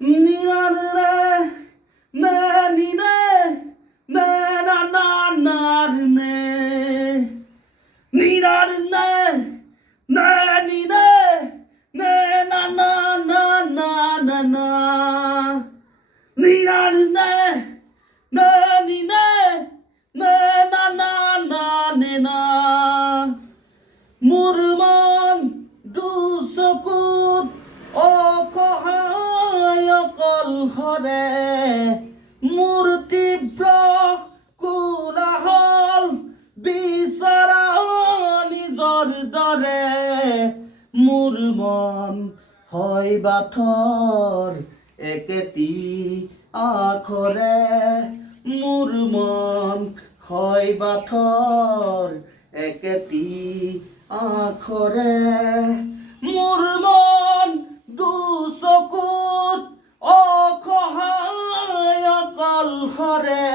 নিনারে নে নিনে নে না না না নে নিনারে নে নে নিনে নে না না না না না না নিনারে নে নে নিনে নে না না না নে না মোৰ মন দুচকুত অসহায় অকলশৰে মোৰ তীব্ৰ কোলাহল বিচাৰা নিজৰ দৰে মোৰ মন হয় বাথৰ একেটি আখৰে মোৰ মন হয় বাথৰ একেটি আখৰে মোৰ মন দুচকুত অসহায় অকলশৰে